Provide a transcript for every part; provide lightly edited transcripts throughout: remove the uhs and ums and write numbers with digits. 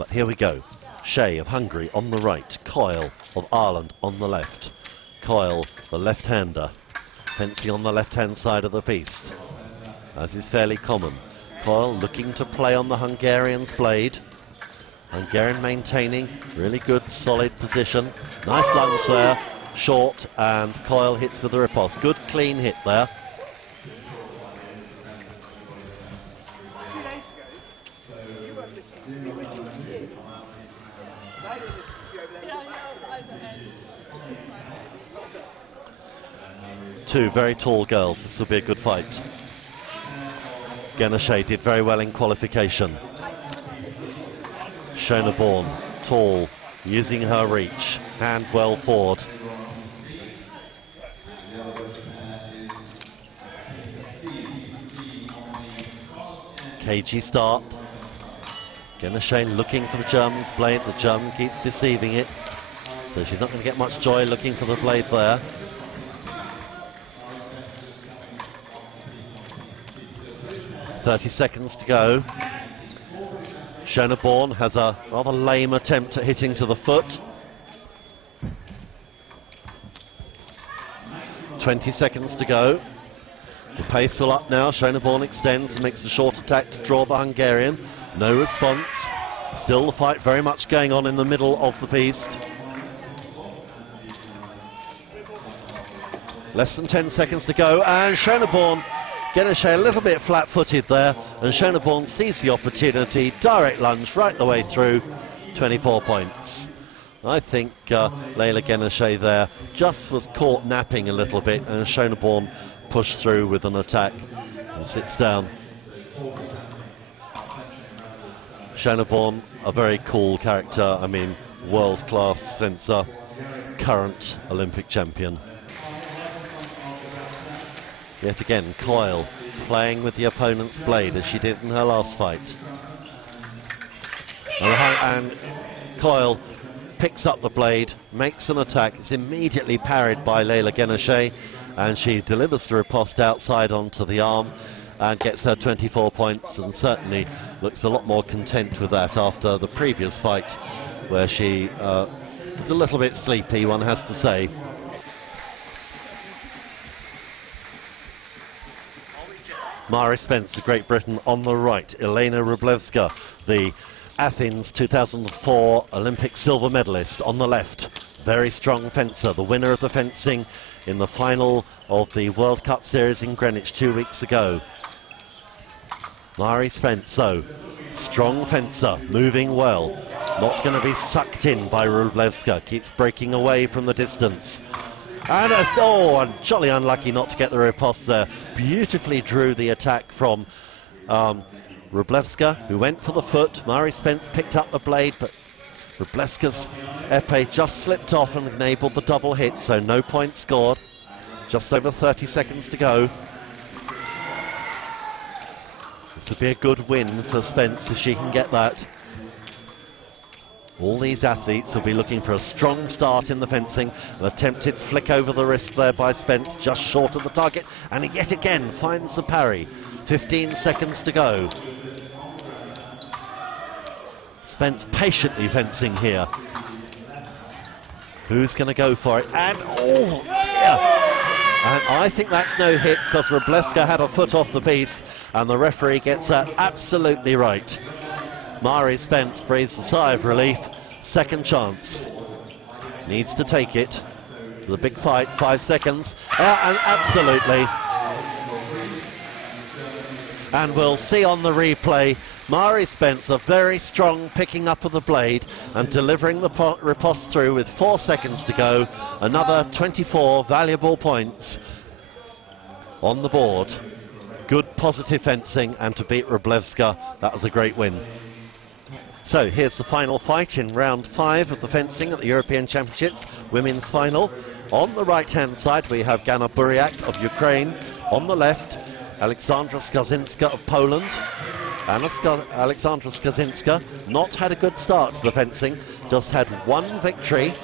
But here we go. Shea of Hungary on the right, Coyle of Ireland on the left. Coyle, the left-hander, fencing on the left-hand side of the piste, as is fairly common. Coyle looking to play on the Hungarian's blade. Hungarian maintaining really good, solid position. Nice lunge there, short, and Coyle hits with the riposte. Good, clean hit there. Two very tall girls. This will be a good fight. Geneshé did very well in qualification. Shona Bourne, tall, using her reach, hand well forward. Cagey start. Geneshé looking for the German's blade. The German keeps deceiving it, so she's not going to get much joy looking for the blade there. .30 seconds to go. Shona Bourne has a rather lame attempt at hitting to the foot. 20 seconds to go. The pace will up now. Shona Bourne extends and makes a short attack to draw the Hungarian. No response. Still the fight very much going on in the middle of the piste. Less than 10 seconds to go, and Shona Bourne, Geneshé a little bit flat-footed there, and Shona Bourne sees the opportunity, direct lunge right the way through, 24 points. I think Leila Geneshé there just was caught napping a little bit, and Shona Bourne pushed through with an attack and sits down. Shona Bourne, a very cool character, I mean, world-class fencer, current Olympic champion. Yet again, Coyle playing with the opponent's blade as she did in her last fight. And Coyle picks up the blade, makes an attack. It's immediately parried by Leila Geneshé, and she delivers the riposte outside onto the arm and gets her 24 points, and certainly looks a lot more content with that after the previous fight, where she was a little bit sleepy, one has to say. Mari Spence of Great Britain on the right. Elena Wróblewska, the Athens 2004 Olympic silver medalist, on the left. Very strong fencer, the winner of the fencing in the final of the World Cup Series in Greenwich 2 weeks ago. Mari Spence, so strong fencer, moving well. Not going to be sucked in by Wróblewska, keeps breaking away from the distance. And and jolly unlucky not to get the riposte there. Beautifully drew the attack from Wróblewska, who went for the foot. Mari Spence picked up the blade, but Wróblewska's épée just slipped off and enabled the double hit, so no point scored. Just over 30 seconds to go. This would be a good win for Spence if she can get that. All these athletes will be looking for a strong start in the fencing. An attempted flick over the wrist there by Spence, just short of the target, and he yet again finds the parry. 15 seconds to go. Spence patiently fencing here. Who's going to go for it? And oh dear! And I think that's no hit, because Wróblewska had a foot off the piste, and the referee gets that absolutely right. Mari Spence breathes a sigh of relief. Second chance. Needs to take it to the big fight. 5 seconds. And absolutely. And we'll see on the replay, Mari Spence, a very strong picking up of the blade and delivering the riposte through with 4 seconds to go. Another 24 valuable points on the board. Good positive fencing, and to beat Wróblewska, that was a great win. So here's the final fight in round 5 of the fencing at the European Championships, women's final. On the right-hand side we have Gana Buriak of Ukraine. On the left, Aleksandra Skazinska of Poland. Aleksandra Skazinska not had a good start to the fencing, just had one victory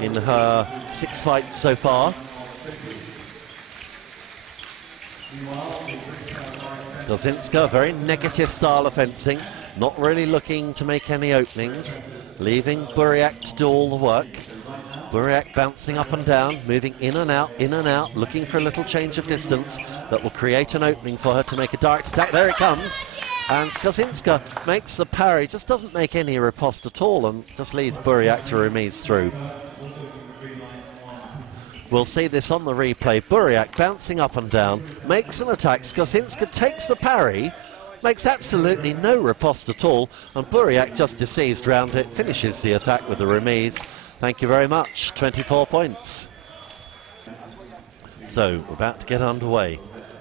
in her 6 fights so far. Skozinska, very negative style of fencing, not really looking to make any openings, leaving Buriak to do all the work. Buriak bouncing up and down, moving in and out, looking for a little change of distance that will create an opening for her to make a direct attack. There it comes. And Skozinska makes the parry, just doesn't make any riposte at all, and just leads Buriak to remise through. We'll see this on the replay. Buriak bouncing up and down, makes an attack. Skozinska takes the parry, makes absolutely no riposte at all, and Buriak just deceased round it, finishes the attack with a remise. Thank you very much, 24 points. So, we're about to get underway.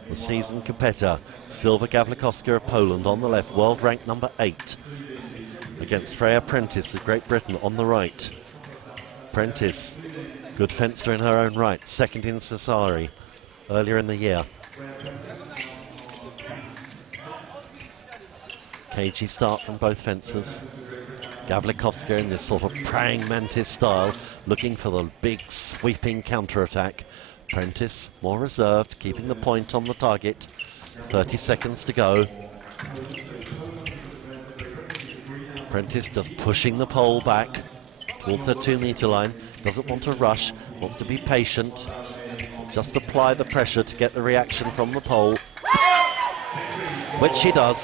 The seasoned competitor, Sylwia Gawlikowska of Poland on the left, world rank number 8, against Freya Prentice of Great Britain on the right. Prentice, good fencer in her own right, second in Sassari earlier in the year. Cagey start from both fencers. Gawlikowska in this sort of praying mantis style, looking for the big sweeping counter-attack. Prentice more reserved, keeping the point on the target. 30 seconds to go. Prentice just pushing the pole back towards the 2-meter line. Doesn't want to rush, wants to be patient. Just apply the pressure to get the reaction from the pole, which she does.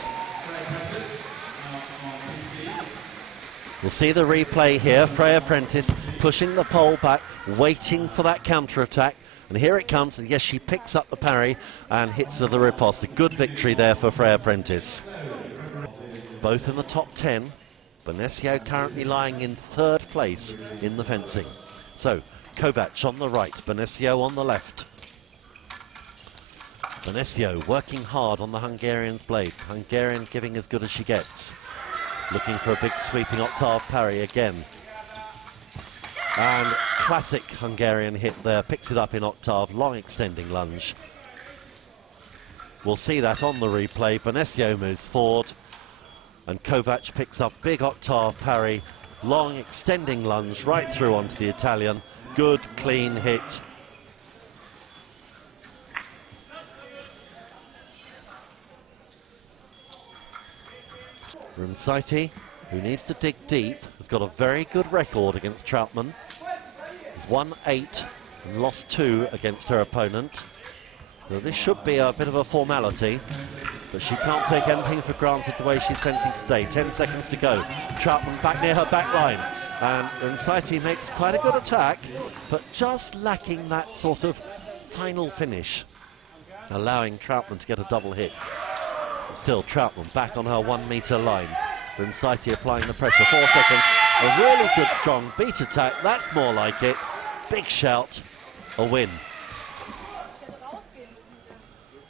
We'll see the replay here. Freya Prentice pushing the pole back, waiting for that counter-attack. And here it comes, and yes, she picks up the parry and hits with the riposte. A good victory there for Freya Prentice. Both in the top 10. Bonesio currently lying in 3rd place in the fencing. So, Kovac on the right, Bonesio on the left. Bonesio working hard on the Hungarian's blade. Hungarian giving as good as she gets. Looking for a big sweeping octave parry again. And classic Hungarian hit there, picks it up in octave, long extending lunge. We'll see that on the replay. Bonesio moves forward, and Kovac picks up big octave parry, long extending lunge right through onto the Italian. Good, clean hit. Rumsaiti, who needs to dig deep, has got a very good record against Troutman. He's won 8 and lost 2 against her opponent. So this should be a bit of a formality, but she can't take anything for granted the way she's fencing today. 10 seconds to go. Troutman back near her back line, and Rumsaiti makes quite a good attack, but just lacking that sort of final finish, allowing Troutman to get a double hit. Still Troutman back on her 1-meter line. Rumsaiti applying the pressure. 4 seconds. A really good strong beat attack. That's more like it. Big shout. A win.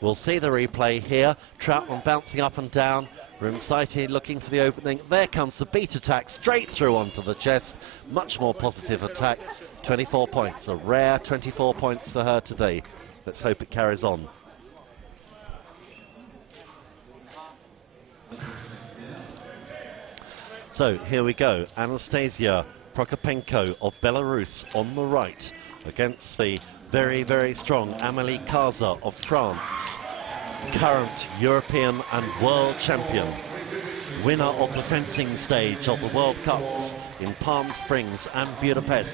We'll see the replay here. Troutman bouncing up and down. Rumsaiti looking for the opening. There comes the beat attack straight through onto the chest. Much more positive attack. 24 points. A rare 24 points for her today. Let's hope it carries on. So here we go, Anastasia Prokopenko of Belarus on the right against the very, very strong Amélie Kaza of France, current European and world champion, winner of the fencing stage of the World Cups in Palm Springs and Budapest.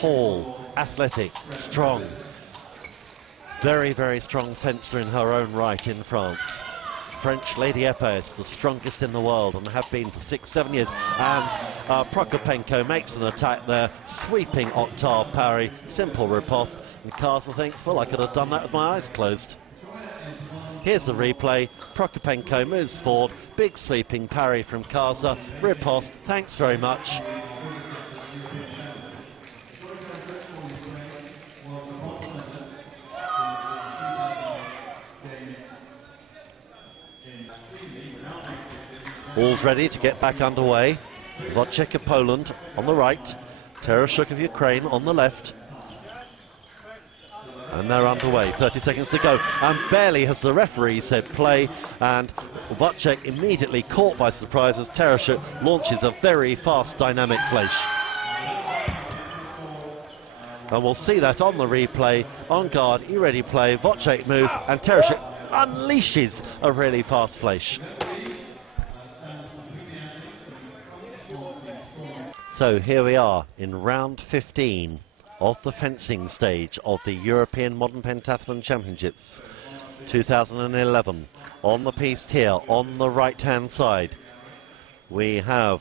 Tall, athletic, strong, very, very strong fencer in her own right in France. French Lady Epée, the strongest in the world, and have been for 6-7 years. And Prokopenko makes an attack there, sweeping octave parry, simple riposte, and Kaza thinks, well, I could have done that with my eyes closed. Here's the replay. Prokopenko moves forward, big sweeping parry from Kaza, riposte, thanks very much. All's ready to get back underway. Wojciech of Poland on the right, Tereshuk of Ukraine on the left. And they're underway, 30 seconds to go. And barely has the referee said play, and Wojciech immediately caught by surprise as Tereshuk launches a very fast dynamic flash. And we'll see that on the replay. On guard, E-ready play, Wojciech moves, and Tereshuk unleashes a really fast flash. So here we are in round 15 of the fencing stage of the European Modern Pentathlon Championships 2011. On the piste here, on the right-hand side, we have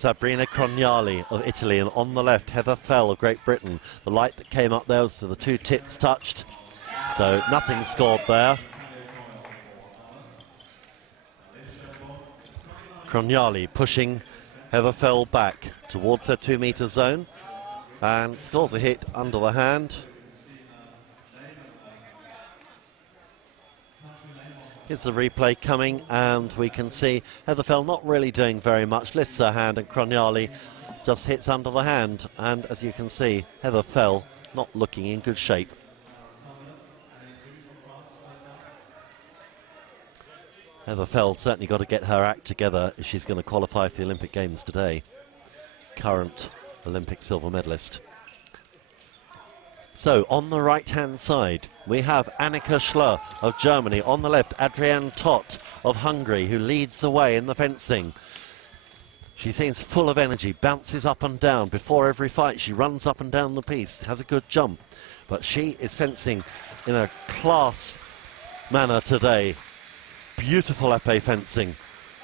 Sabrina Crognali of Italy, and on the left, Heather Fell of Great Britain. The light that came up there was the two tips touched, so nothing scored there. Crognali pushing Heather Fell back towards her 2-meter zone and scores a hit under the hand. Here's the replay coming, and we can see Heather Fell not really doing very much, lifts her hand, and Crognali just hits under the hand. And as you can see, Heather Fell not looking in good shape. Heather Fell certainly got to get her act together if she's going to qualify for the Olympic Games today. Current Olympic silver medalist. So on the right-hand side, we have Annika Schler of Germany. On the left, Adrienne Tott of Hungary, who leads the way in the fencing. She seems full of energy, bounces up and down. Before every fight, she runs up and down the piste, has a good jump. But she is fencing in a class manner today. Beautiful épée fencing.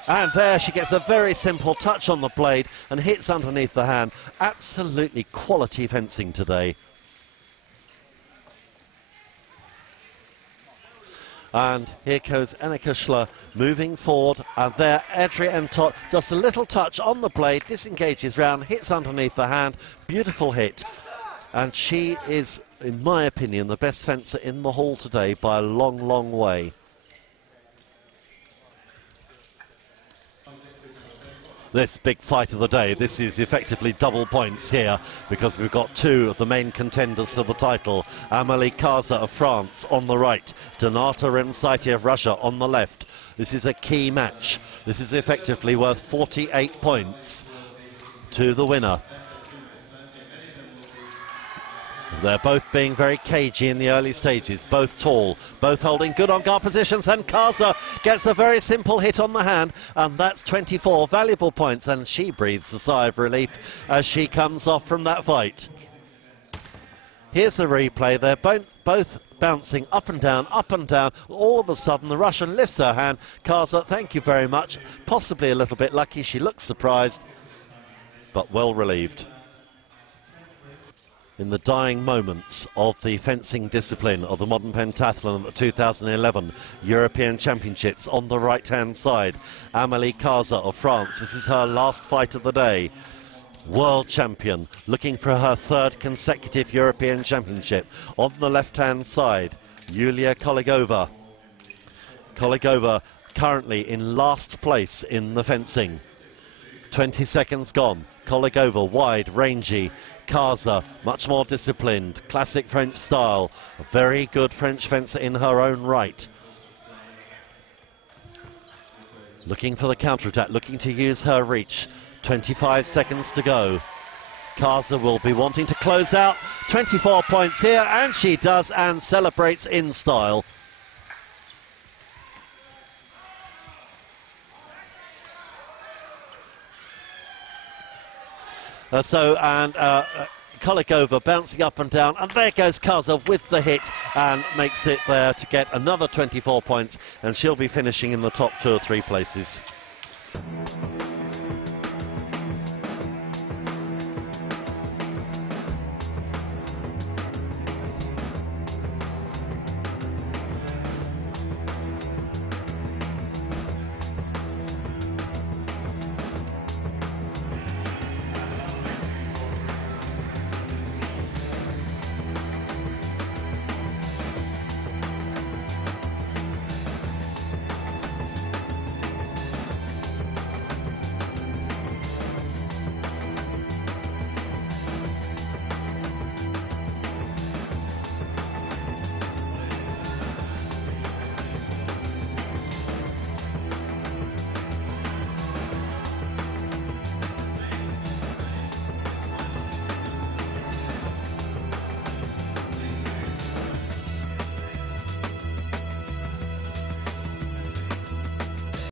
And there she gets a very simple touch on the blade and hits underneath the hand. Absolutely quality fencing today. And here goes Annika Schler moving forward, and there Adrienne Tott, just a little touch on the blade, disengages round, hits underneath the hand, beautiful hit. And she is, in my opinion, the best fencer in the hall today by a long, long way. This big fight of the day, this is effectively double points here, because we've got two of the main contenders for the title. Amélie Kaza of France on the right, Donata Remsaiti of Russia on the left. This is a key match. This is effectively worth 48 points to the winner. They're both being very cagey in the early stages, both tall, both holding good on-guard positions, and Kaza gets a very simple hit on the hand, and that's 24 valuable points, and she breathes a sigh of relief as she comes off from that fight. Here's the replay. They're both bouncing up and down, up and down. All of a sudden, the Russian lifts her hand. Kaza, thank you very much. Possibly a little bit lucky. She looks surprised, but well relieved. In the dying moments of the fencing discipline of the modern pentathlon at the 2011 European Championships, on the right-hand side, Amélie Kaza of France. This is her last fight of the day. World champion, looking for her third consecutive European Championship. On the left-hand side, Yulia Koligova. Koligova currently in last place in the fencing. 20 seconds gone. Koligova wide, rangy. Kaza, much more disciplined, classic French style, a very good French fencer in her own right. Looking for the counter-attack, looking to use her reach. 25 seconds to go. Kaza will be wanting to close out. 24 points here, and she does, and celebrates in style. Koligova bouncing up and down, and there goes Kaza with the hit and makes it there to get another 24 points, and she'll be finishing in the top 2 or 3 places.